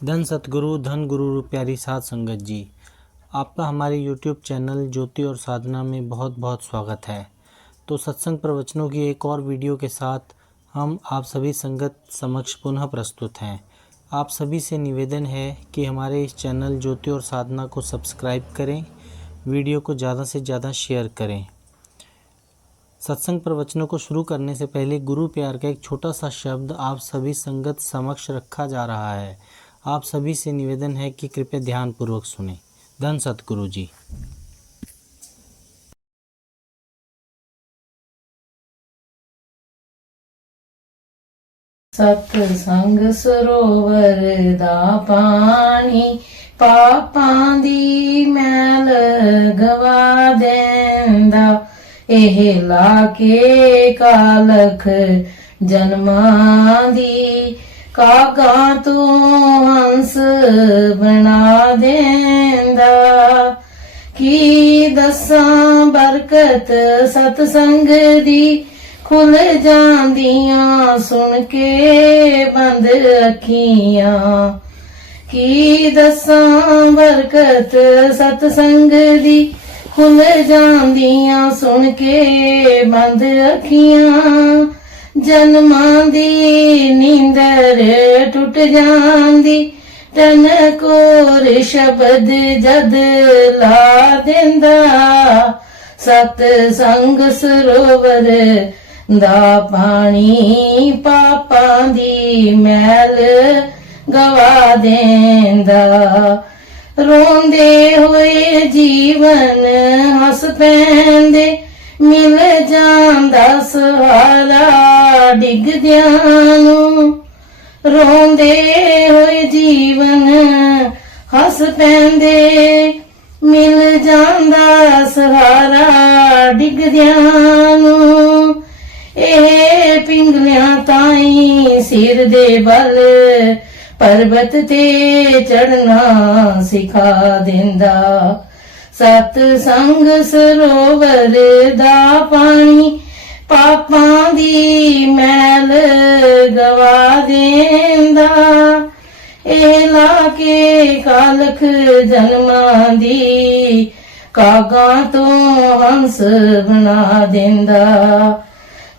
धन सतगुरु धन गुरु प्यारी साध संगत जी, आपका हमारे YouTube चैनल ज्योति और साधना में बहुत बहुत स्वागत है। तो सत्संग प्रवचनों की एक और वीडियो के साथ हम आप सभी संगत समक्ष पुनः प्रस्तुत हैं। आप सभी से निवेदन है कि हमारे इस चैनल ज्योति और साधना को सब्सक्राइब करें, वीडियो को ज़्यादा से ज़्यादा शेयर करें। सत्संग प्रवचनों को शुरू करने से पहले गुरु प्यार का एक छोटा सा शब्द आप सभी संगत समक्ष रखा जा रहा है। आप सभी से निवेदन है कि कृपया ध्यान पूर्वक सुने। धन सतगुरु जी। सतसंग सरोवर दा पानी पापां दी मैल गवा देंदा। एह लाके कालख जन्मां दी कागा तू हंस बना देंदा। की दसां बरकत सतसंग दी खुल जांदियां सुन के बंद अखियां। की दसां बरकत सतसंग दी खुल जांदियां सुन के बंद अखियां। जन्मां दी नींदर टुट जांदी तन कोर शब्द जद ला देंदा। सतसंग सरोवर दा पानी पापां दी मैल गवा देंदा। रोंदे होए जीवन हस पैंदे मिल जांदा सहारा डिगदियां नूं। रोंदे होए जीवन हस पैंदे मिल जांदा सहारा डिगदियां नूं। ए पिंगलियां ताईं सिर दे बल पर्वत ते चढ़ना सिखा देंदा। सतसंग सरोवर दा पानी पापां दी मैल गवा देंदा। एह लाके कालख जन्मां दी कागां तो हंस बना देंदा।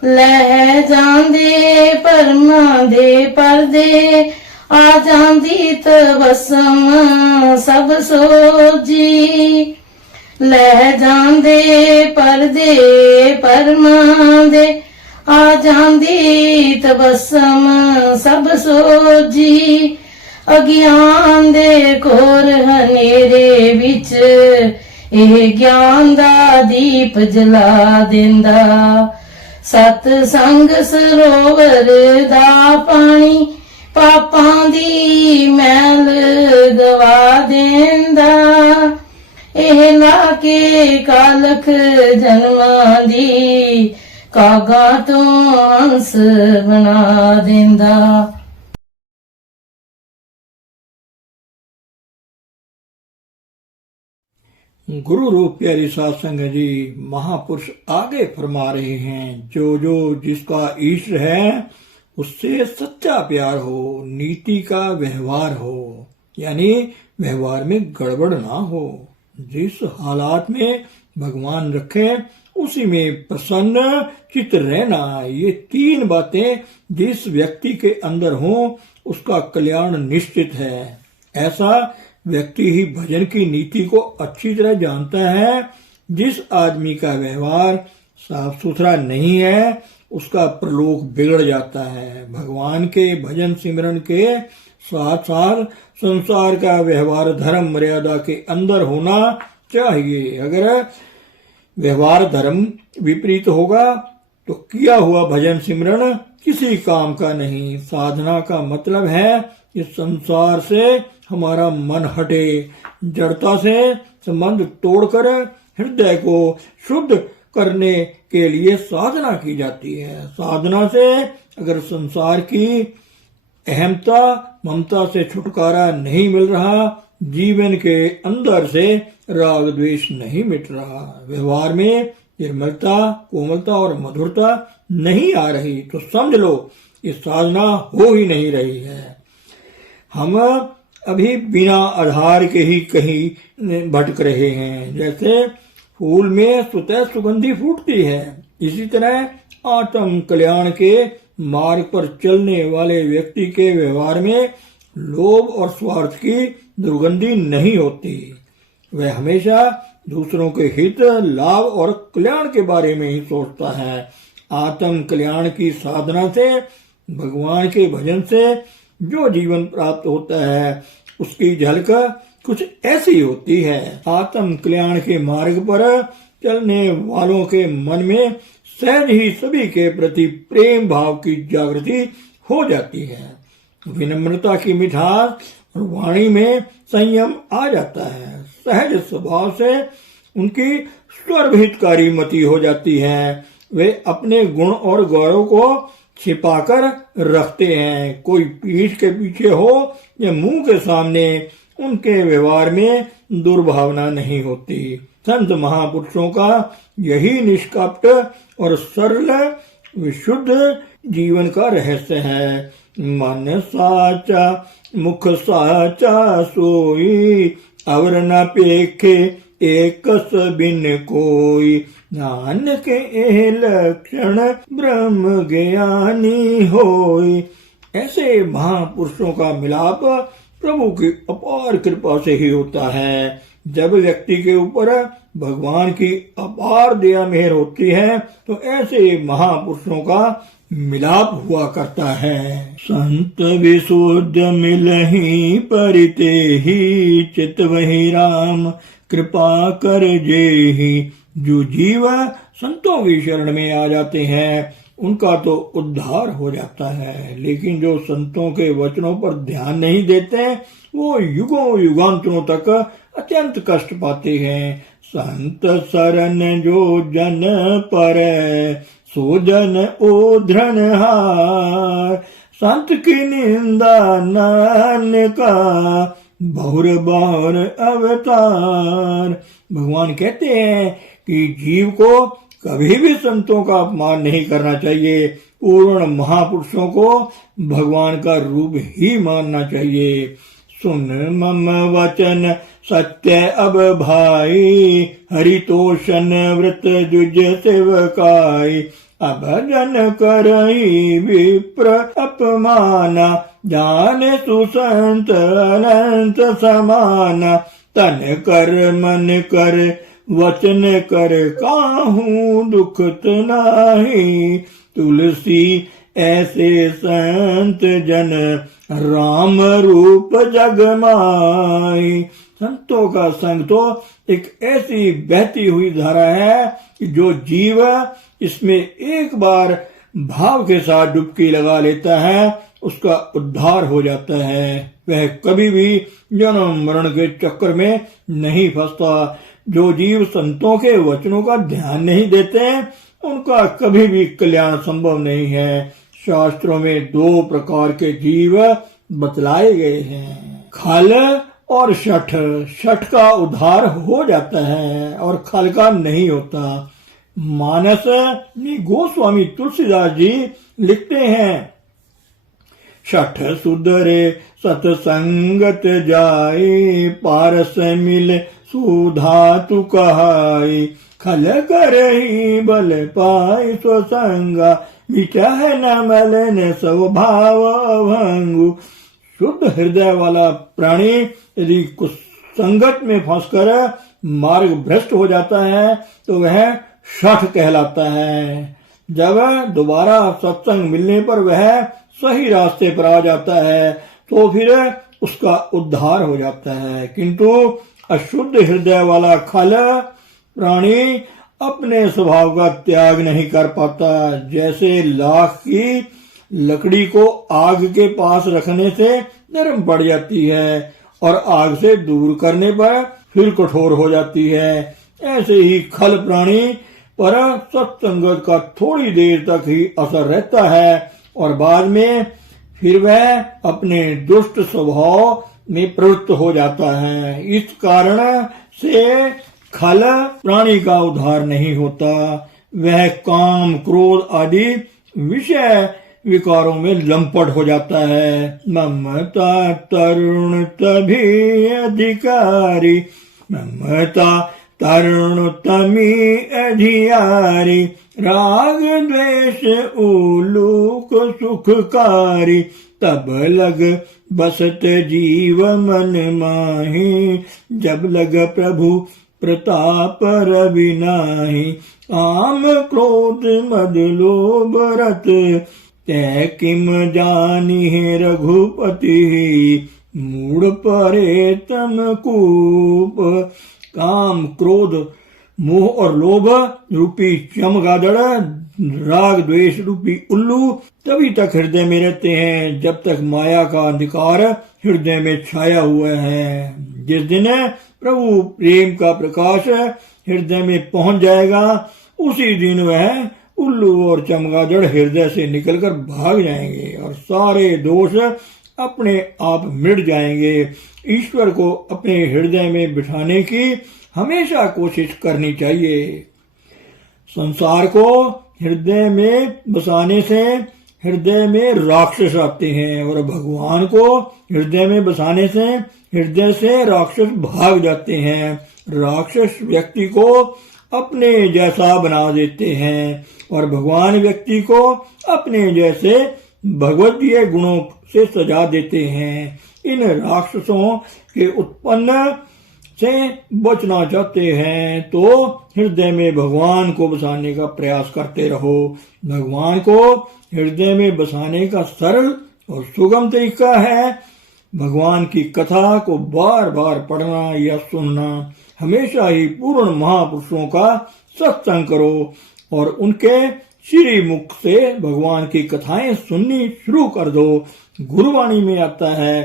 लह जांदे भरमां दे पर्दे आ जांदी तबस्सम सब सोजी। लह जांदे पर्दे भरमां दे आ जांदी तबस्सम सब सोजी। अज्ञान दे घोर हनेरे विच एह ज्ञान दा दीप जला देंदा। सतसंग सरोवर दा पानी पापां दी मैल गवा देंदा। एह लाके कालख जन्मां दी कागां तो हंस बना देंदा। गुरु रूप प्यारी साध संगत जी, महापुरुष आगे फरमा रहे हैं, जो जो जिसका ईश्वर है उससे सच्चा प्यार हो, नीति का व्यवहार हो, यानी व्यवहार में गड़बड़ ना हो। जिस हालात में भगवान रखे उसी में प्रसन्न चित्त रहना, ये तीन बातें जिस व्यक्ति के अंदर हो उसका कल्याण निश्चित है। ऐसा व्यक्ति ही भजन की नीति को अच्छी तरह जानता है। जिस आदमी का व्यवहार साफ सुथरा नहीं है उसका प्रलोक बिगड़ जाता है। भगवान के भजन सिमरन के साथ साथ संसार का व्यवहार धर्म मर्यादा के अंदर होना चाहिए। अगर व्यवहार धर्म विपरीत होगा तो किया हुआ भजन सिमरन किसी काम का नहीं। साधना का मतलब है कि संसार से हमारा मन हटे, जड़ता से संबंध तोड़कर हृदय को शुद्ध करने के लिए साधना की जाती है। साधना से अगर संसार की अहमता ममता से छुटकारा नहीं मिल रहा, जीवन के अंदर से राग द्वेष नहीं मिट रहा, व्यवहार में निर्मलता कोमलता और मधुरता नहीं आ रही, तो समझ लो ये साधना हो ही नहीं रही है। हम अभी बिना आधार के ही कहीं भटक रहे हैं। जैसे फूल में स्वतः सुगंधी फूटती है, इसी तरह आत्म कल्याण के मार्ग पर चलने वाले व्यक्ति के व्यवहार में लोभ और स्वार्थ की दुर्गंधी नहीं होती। वह हमेशा दूसरों के हित, लाभ और कल्याण के बारे में ही सोचता है। आत्म कल्याण की साधना से, भगवान के भजन से जो जीवन प्राप्त होता है उसकी झलक कुछ ऐसी होती है। आत्म कल्याण के मार्ग पर चलने वालों के मन में सहज ही सभी के प्रति प्रेम भाव की जागृति हो जाती है। विनम्रता की मिठास और वाणी में संयम आ जाता है। सहज स्वभाव से उनकी सर्वहितकारी मति हो जाती है। वे अपने गुण और गौरव को छिपाकर रखते हैं। कोई पीठ के पीछे हो या मुंह के सामने, उनके व्यवहार में दुर्भावना नहीं होती। संत महापुरुषों का यही निष्कपट और सरल विशुद्ध जीवन का रहस्य है। मन साचा मुख साचा सोई, अवर न पेखे एकस बिन कोई, नानक ए लक्षण ब्रह्म ज्ञानी होई। ऐसे महापुरुषों का मिलाप प्रभु की अपार कृपा से ही होता है। जब व्यक्ति के ऊपर भगवान की अपार दया मेहर होती है तो ऐसे महापुरुषों का मिलाप हुआ करता है। संत विशुद्ध मिलहि परिते ही, चित वही राम कृपा कर जेहि। जो जीव संतों की शरण में आ जाते हैं उनका तो उद्धार हो जाता है, लेकिन जो संतों के वचनों पर ध्यान नहीं देते वो युगों युगांतरों तक अत्यंत कष्ट पाते हैं। संत शरण जो जन पर, सो जन ओधृण हार। संत की निंदा नानका, बहुर बहुर अवतार। भगवान कहते हैं कि जीव को कभी भी संतों का अपमान नहीं करना चाहिए। पूर्ण महापुरुषों को भगवान का रूप ही मानना चाहिए। सुन मम वचन सत्य अब भाई, हरितोषण व्रत जुज सेवकाई। अब जन करई विप्र अपमाना, जाने सुसंत अनंत समाना। तन कर मन कर वचन कर, काहू दुखत नाही। तुलसी ऐसे संत जन, राम रूप जग माई। संतों का संग तो एक ऐसी बहती हुई धारा है कि जो जीव इसमें एक बार भाव के साथ डुबकी लगा लेता है उसका उद्धार हो जाता है। वह कभी भी जन्म मरण के चक्कर में नहीं फंसता। जो जीव संतों के वचनों का ध्यान नहीं देते उनका कभी भी कल्याण संभव नहीं है। शास्त्रों में 2 प्रकार के जीव बतलाए गए हैं, खल और शठ। शठ का उद्धार हो जाता है और खल का नहीं होता। मानस में गोस्वामी तुलसीदास जी लिखते हैं, शठ सुधरे सतसंगत जाए, पारस मिल सुधा तु कहाई। खल करही बल पाई स्वसंगा, मिटह न मलन स्वभाव भंगु। शुद्ध हृदय वाला प्राणी यदि कुछ संगत में फंसकर मार्ग भ्रष्ट हो जाता है तो वह शठ कहलाता है। जब दोबारा सत्संग मिलने पर वह सही रास्ते पर आ जाता है तो फिर उसका उद्धार हो जाता है। किंतु अशुद्ध हृदय वाला खल प्राणी अपने स्वभाव का त्याग नहीं कर पाता। जैसे लाख की लकड़ी को आग के पास रखने से नरम पड़ जाती है और आग से दूर करने पर फिर कठोर हो जाती है, ऐसे ही खल प्राणी पर सत्संगत का थोड़ी देर तक ही असर रहता है और बाद में फिर वह अपने दुष्ट स्वभाव में प्रवृत्त हो जाता है। इस कारण से खल प्राणी का उद्धार नहीं होता। वह काम, क्रोध आदि विषय विकारों में लंपट हो जाता है। ममता तरुण तभी अधिकारी, ममता तरुण तमी अधियारी, राग द्वेष उलूक सुखकारी, तब लग बसत जीव मन माही, जब लग प्रभु प्रताप रवि नाही, काम क्रोध मद लोभ रत, तै किम जानी रघुपति, मूढ़ परे तम कूप। काम क्रोध मोह और लोभ रूपी चमगादड़, राग द्वेष रूपी उल्लू तभी तक हृदय में रहते हैं जब तक माया का अंधकार हृदय में छाया हुआ है। जिस दिन प्रभु प्रेम का प्रकाश हृदय में पहुंच जाएगा, उसी दिन वह उल्लू और चमगादड़ हृदय से निकलकर भाग जाएंगे और सारे दोष अपने आप मिट जाएंगे। ईश्वर को अपने हृदय में बिठाने की हमेशा कोशिश करनी चाहिए। संसार को हृदय में बसाने से हृदय में राक्षस आते हैं और भगवान को हृदय में बसाने से हृदय से राक्षस भाग जाते हैं। राक्षस व्यक्ति को अपने जैसा बना देते हैं और भगवान व्यक्ति को अपने जैसे भगवतीय गुणों से सजा देते हैं। इन राक्षसों के उत्पन्न से बचना चाहते हैं तो हृदय में भगवान को बसाने का प्रयास करते रहो। भगवान को हृदय में बसाने का सरल और सुगम तरीका है भगवान की कथा को बार बार पढ़ना या सुनना। हमेशा ही पूर्ण महापुरुषों का सत्संग करो और उनके श्री मुख से भगवान की कथाएं सुननी शुरू कर दो। गुरुवाणी में आता है,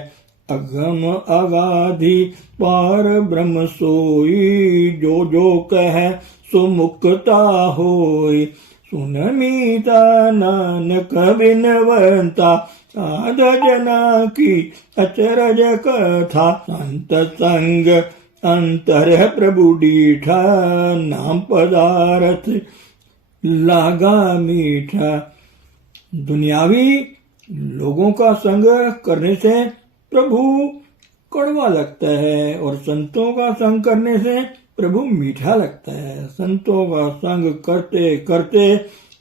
अगम अगाधि पार ब्रह्म सोई, जो जो कह सो मुक्ता होई, सुन मीता नानक बिनवंता, साध जना की अचरज कथा, संत संग अंतर प्रभु डीठा, नाम पदारथ लागा मीठा। दुनियावी लोगों का संग करने से प्रभु कड़वा लगता है और संतों का संग करने से प्रभु मीठा लगता है। संतों का संग करते करते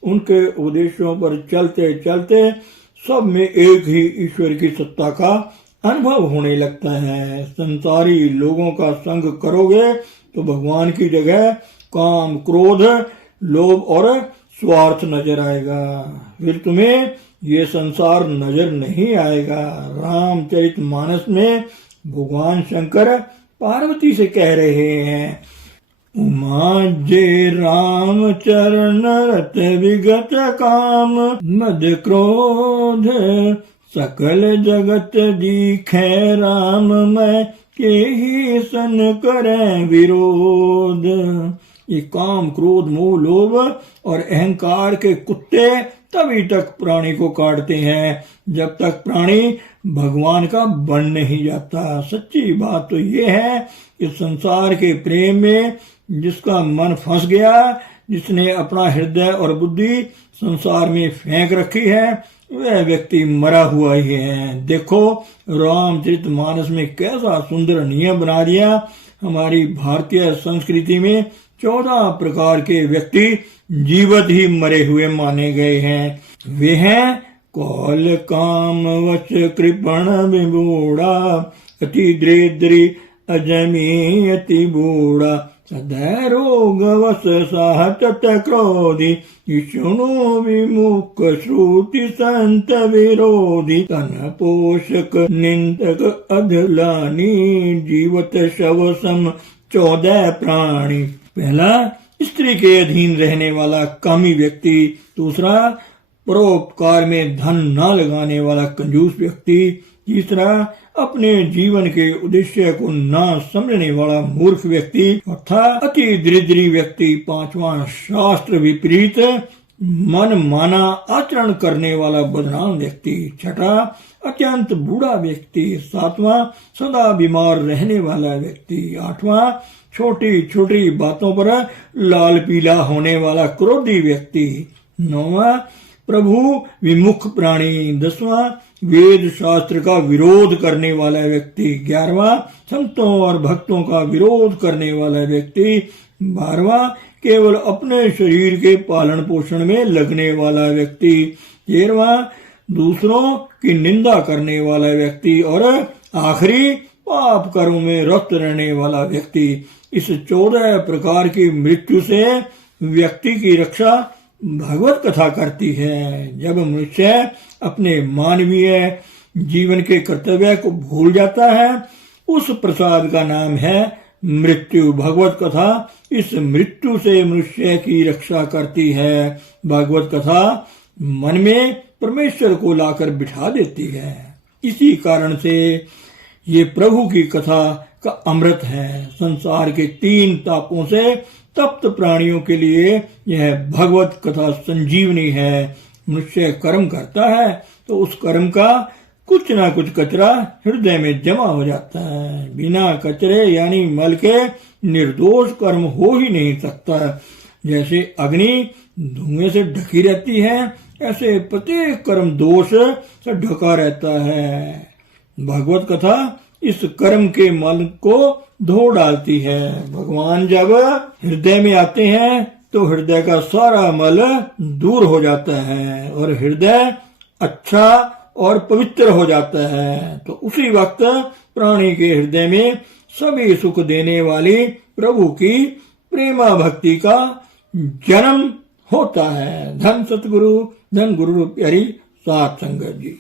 उनके उपदेशों पर चलते चलते सब में एक ही ईश्वर की सत्ता का अनुभव होने लगता है। संसारी लोगों का संग करोगे तो भगवान की जगह काम, क्रोध, लोभ और स्वार्थ नजर आएगा। फिर तुम्हें ये संसार नजर नहीं आएगा। रामचरितमानस में भगवान शंकर पार्वती से कह रहे हैं, उमा जे राम चरण रत विगत काम, मद क्रोध सकल जगत दीखे राम, मैं के ही सन करें विरोध। ये काम, क्रोध, मोह, लोभ और अहंकार के कुत्ते तभी तक प्राणी को काटते हैं जब तक प्राणी भगवान का बन नहीं जाता। सच्ची बात तो ये है कि संसार के प्रेम में जिसका मन फंस गया, जिसने अपना हृदय और बुद्धि संसार में फेंक रखी है, वह व्यक्ति मरा हुआ ही है। देखो रामचरितमानस में कैसा सुंदर नियम बना दिया। हमारी भारतीय संस्कृति में 14 प्रकार के व्यक्ति जीवित ही मरे हुए माने गए हैं। वे हैं कौल काम वच कृपण विमूढ़ा, अति दरिद्री अजमी अति बूढ़ा, सदै रोग वश साहत क्रोधी, विष्णु विमुख श्रुति संत विरोधी, तन पोषक निंदक अधलानी, जीवत शव सम 14 प्राणी। पहला, स्त्री के अधीन रहने वाला कामी व्यक्ति। दूसरा, परोपकार में धन न लगाने वाला कंजूस व्यक्ति। तीसरा, अपने जीवन के उद्देश्य को न समझने वाला मूर्ख व्यक्ति। चौथा, अति दरिद्री व्यक्ति। पांचवा, शास्त्र विपरीत मन माना आचरण करने वाला बदनाम व्यक्ति। छठा, अत्यंत बूढ़ा व्यक्ति। सातवां, सदा बीमार रहने वाला व्यक्ति। आठवां, छोटी छोटी बातों पर लाल पीला होने वाला क्रोधी व्यक्ति। नौवां, प्रभु विमुख प्राणी। 10वां वेद शास्त्र का विरोध करने वाला व्यक्ति। 11वां संतों और भक्तों का विरोध करने वाला व्यक्ति। 12वां केवल अपने शरीर के पालन पोषण में लगने वाला व्यक्ति। 13वां दूसरों की निंदा करने वाला व्यक्ति। और आखिरी पाप कर्म में रत रहने वाला व्यक्ति। इस 14 प्रकार की मृत्यु से व्यक्ति की रक्षा भगवत कथा करती है। जब मनुष्य अपने मानवीय जीवन के कर्तव्य को भूल जाता है, उस प्रसाद का नाम है मृत्यु। भगवत कथा इस मृत्यु से मनुष्य की रक्षा करती है। भगवत कथा मन में परमेश्वर को लाकर बिठा देती है। इसी कारण से ये प्रभु की कथा का अमृत है। संसार के 3 तापों से तप्त प्राणियों के लिए यह भगवत कथा संजीवनी है। मनुष्य कर्म करता है तो उस कर्म का कुछ ना कुछ कचरा हृदय में जमा हो जाता है। बिना कचरे यानी मल के निर्दोष कर्म हो ही नहीं सकता। जैसे अग्नि धुएं से ढकी रहती है, ऐसे प्रत्येक कर्म दोष से ढका रहता है। भगवत कथा इस कर्म के मल को धो डालती है। भगवान जब हृदय में आते हैं तो हृदय का सारा मल दूर हो जाता है और हृदय अच्छा और पवित्र हो जाता है। तो उसी वक्त प्राणी के हृदय में सभी सुख देने वाली प्रभु की प्रेमा भक्ति का जन्म होता है। धन सतगुरु, धन गुरु प्यारी साथ संगत जी।